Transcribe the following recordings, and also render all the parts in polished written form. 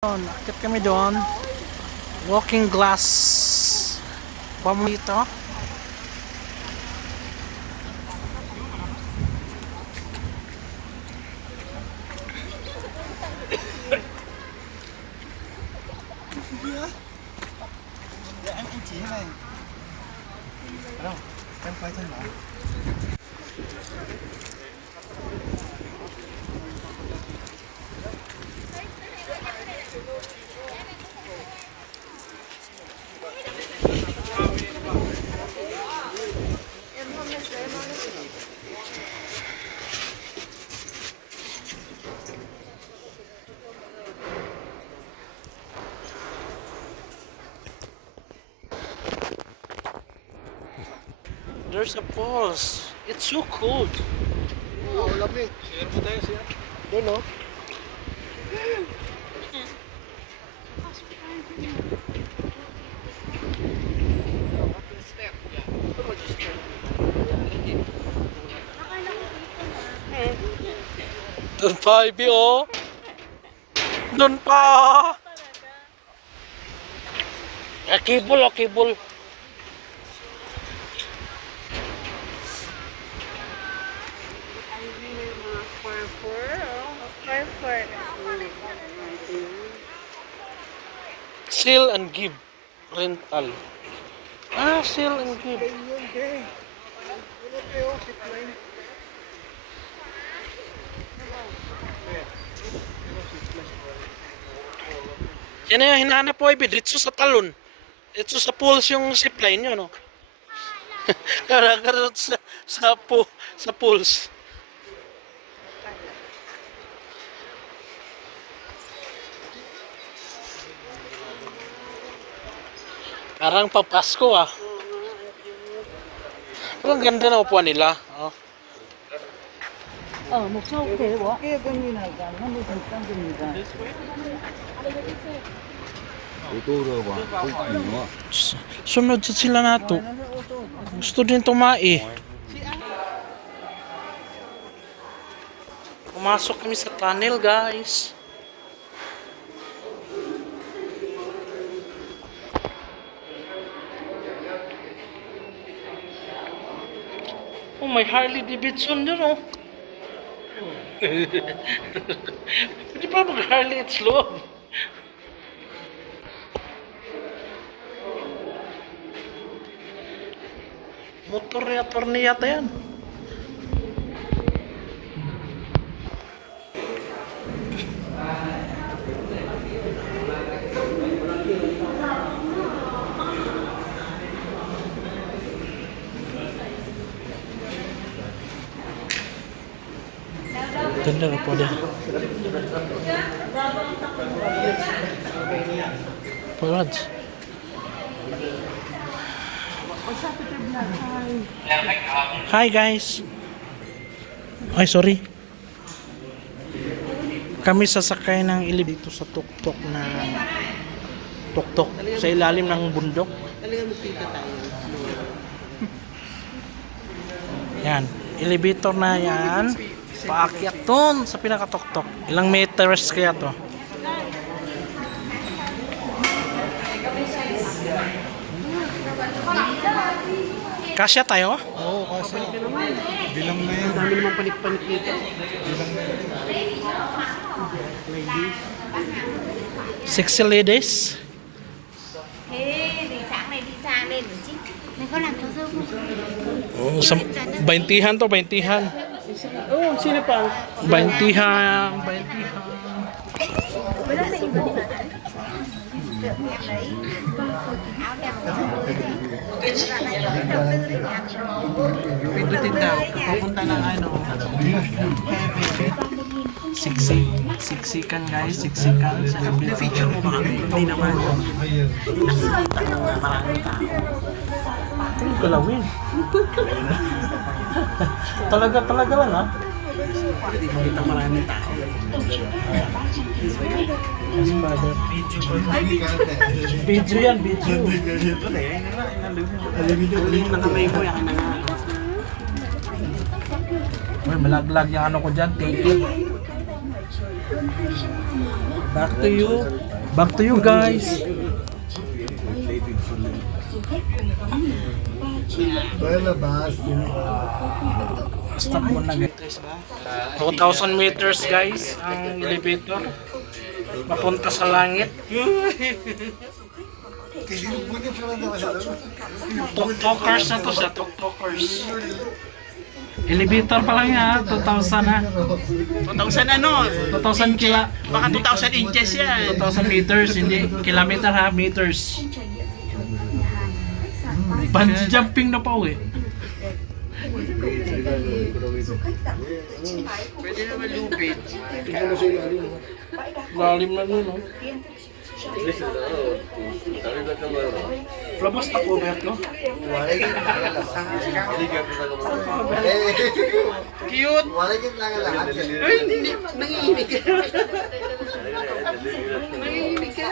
Akit kami doon. Walking glass. Pamunito. There's a pulse. It's so cold. Oh, lamig. Share mo tayo siya. Doon, no? Doon pa, Ibi, oh. Doon pa. Kibol, kibol. Sell and give rental. Sell and give. Yan na yung hinahanap po, Ibi. Dito sa talon. Dito sa pools yung zipline nyo, no? Karang sa pools. Parang papasko, ah. Pero ang ganda na upuan nila. Oh. 목차오케 어깨 겁니다. 한번 잠깐 겁니다. Sunod sa sila nato. Gusto din tumae. Pumasok kami sa tunnel, guys. Oh, may Harley Davidson doon, oh. Pwede pa mag-Harley at slow. Motor niya yata yan. Ganda na po din. Parad. Hi guys. Ay, sorry. Kami sasakay ng ilib dito sa tuktok na tuktok sa ilalim ng bundok. Talaga magkita tayo. Yan, elevator na yan. Paakyat doon sa pinakatuktok. Ilang meters kaya to? Kasya tayo? Oo, kasi bilang na yan. Dami naman panik-panik dito. Bilang na yan. Ladies. 60 ladies. Thế thì sáng này đi xa lên một chút. Mày có làm cho dâu không? Oh, sa baintihan to, baintihan. Oh, sino pa? Baintihan. Wala na iba. Pindutin daw. Papunta ng ano. Siksikan guys, siksikan. Na-feature mo ba kami? Hindi naman. Nakikita ko nga maraming tao. Ang galawin. Talaga lang, ha? Hindi makita maraming tao. Video yan, video. Aling ng kamay ko, yakin na nga. Uy, malaglag yung ano ko dyan, take it. Back to you. Back to you guys. Bueno, basta. Stop muna guys. 2,000 meters guys ang elevator. Papunta sa langit. Tok-tokers na to siya, tok-tokers. Elevator pa lang yan, 2,000 ha. 2,000 ano? 2,000 kila. Baka 2,000 inches yan. 2,000 meters, hindi kilometer ha, meters. Bungee jumping na pa uwi. Pwede naman lupit. Lalim na nun, no? Labas na cover, no? Cute! Walagin lang ang lahat. Ay, hindi. Nangihinig ka. Nangihinig ka.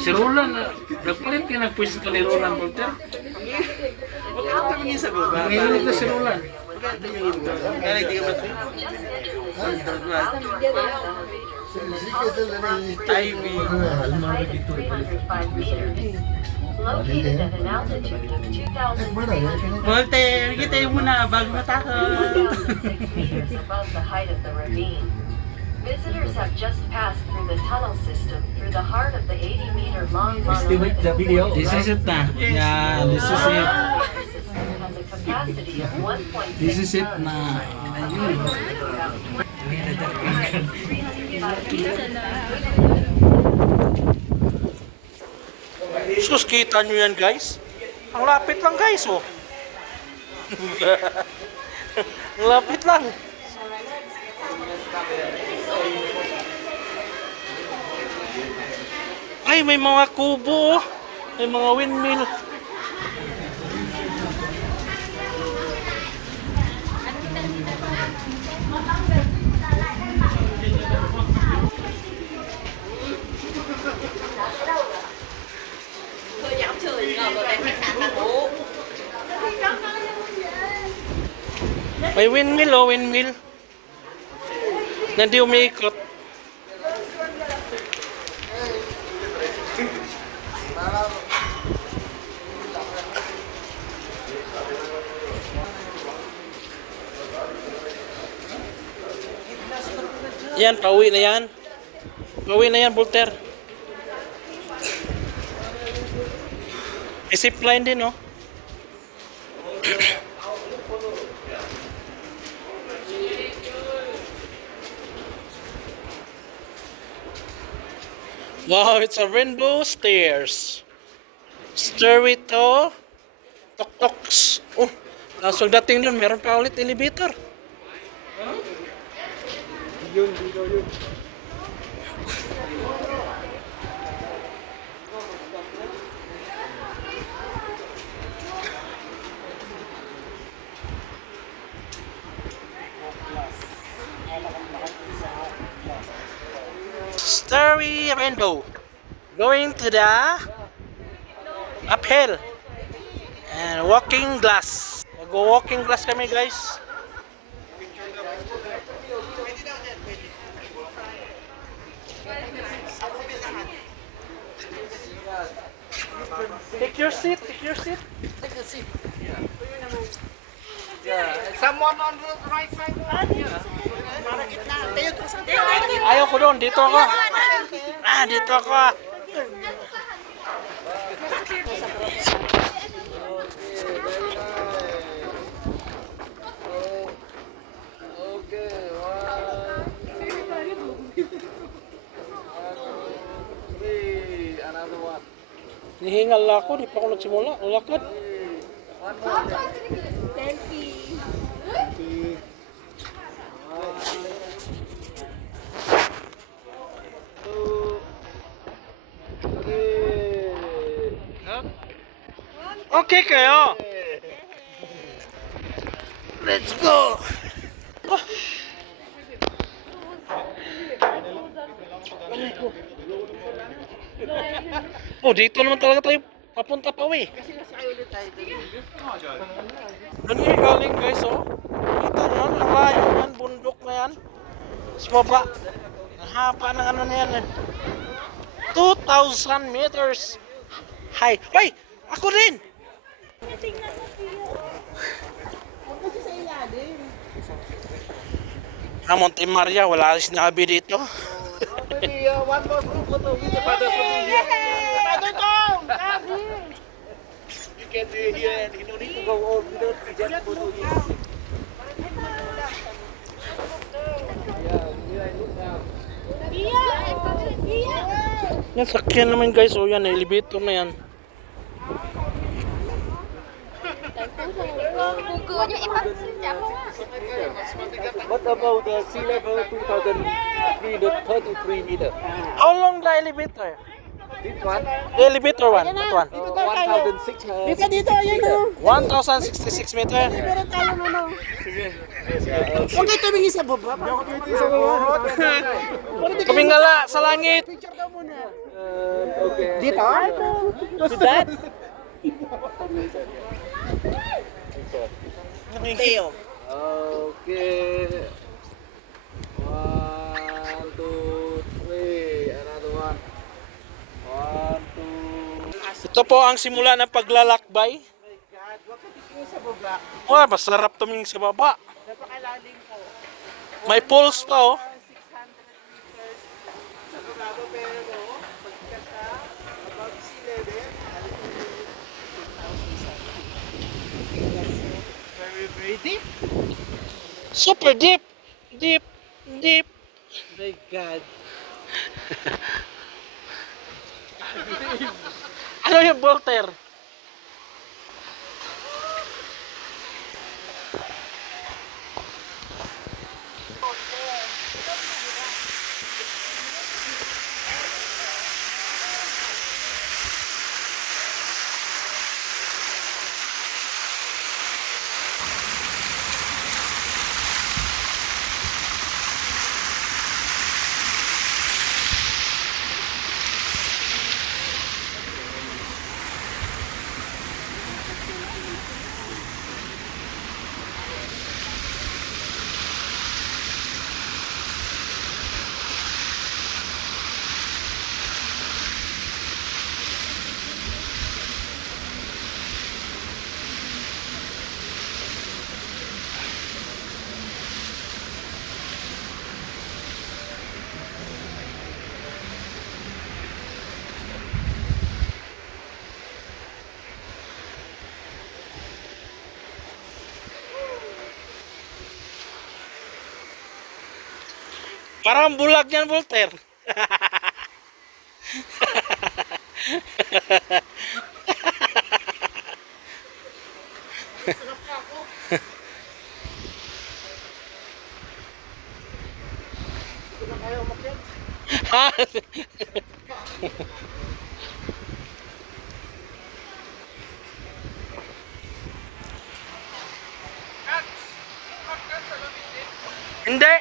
Si Roland, nagpalit ka nagpwesto ni Roland Volter. Huwag ka tumingin sa baba. Nangihinig na si Roland. Huwag ka tumingin doon. Kaya hindi ka matulog. Ivy. Located at an altitude of 2,000 Voltaire, kita yung muna bago matakot. meters above the height of the ravine. Visitors have just passed through the tunnel system through the heart of the 80-meter-long monolith. This is it na. Yeah, this is it. Has a capacity of 1.6 This is it na. Sus, kita nyo yan guys. Ang lapit lang guys, oh. Ang lapit lang. Ay, may mga kubo, oh. May mga windmill. May windmill, oh, windmill. Na di umiikot. Yan, pauwi na yan. Pauwi na yan, Volter. May zipline din, oh. Wow, it's a rainbow stairs. Stairway to tok-toks. Oh, kaso dating doon, meron pa ulit elevator. Yun, dito yun. Starry rainbow. Going to the uphill. And walking glass. Mag-walking glass kami guys. Take your seat, take your seat. Someone on the right side. Ayaw ko doon, dito ako. Dito ako. Nihingal ako, di pa ako nagsimula. Ang lakad. Okay kayo. Let's go. Oh, dito naman talaga tayo papunta pa eh. Doon yung galing guys, oh. Kita nyo yan, ang layo yan, bundok na yan. Sa baba. Ang hapa ng ano na yan eh. 2,000 meters high. Hoy! Ako rin! Monte Maria, wala rin sinabi dito. Maybe one more group photo with the father from India. Father Tom! You can be here and you don't need to go all without just photo here. Yan, sakyan naman guys. O yan, elevator na yan. Bukunya em bắt xin chào không ạ? What about the sea level 2,333 meter? How long the elevator? This one? The elevator one. That one. 1,600. Dito, dito, ayun o. 1,066 meter. Meron tayong ano. Huwag kayo tumingin sa baba. Kumingala sa langit. Picture daw muna. Okay. Dito? What's that? Teo. Okay. 1, 2, 3. Another one. 1, 2. Ito po ang simula ng paglalakbay. Huwag ka tingin sa baba. Wah, masarap tumingin sa baba. Napakalalim po. May pulse pa oh. 600 meters sa baba, pero pagkata above sea level, very, very deep. Super deep. Deep. Deep. My God. Ano yung Voltaire? Parang bulag yan, Voltaire. Hindi.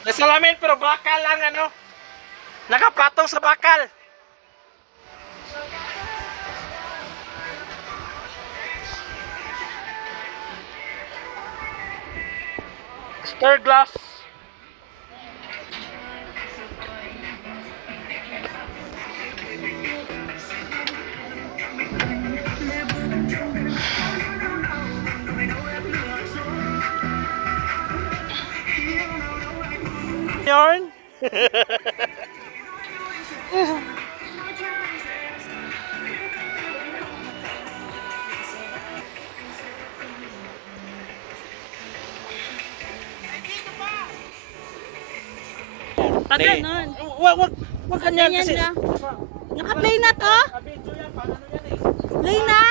May salamin pero bakal lang ano. Nakapatong sa bakal. Star glass. Yarn. Pag ganun. Wag ganyan Ganyan kasi. na. Naka-play na to? Play na?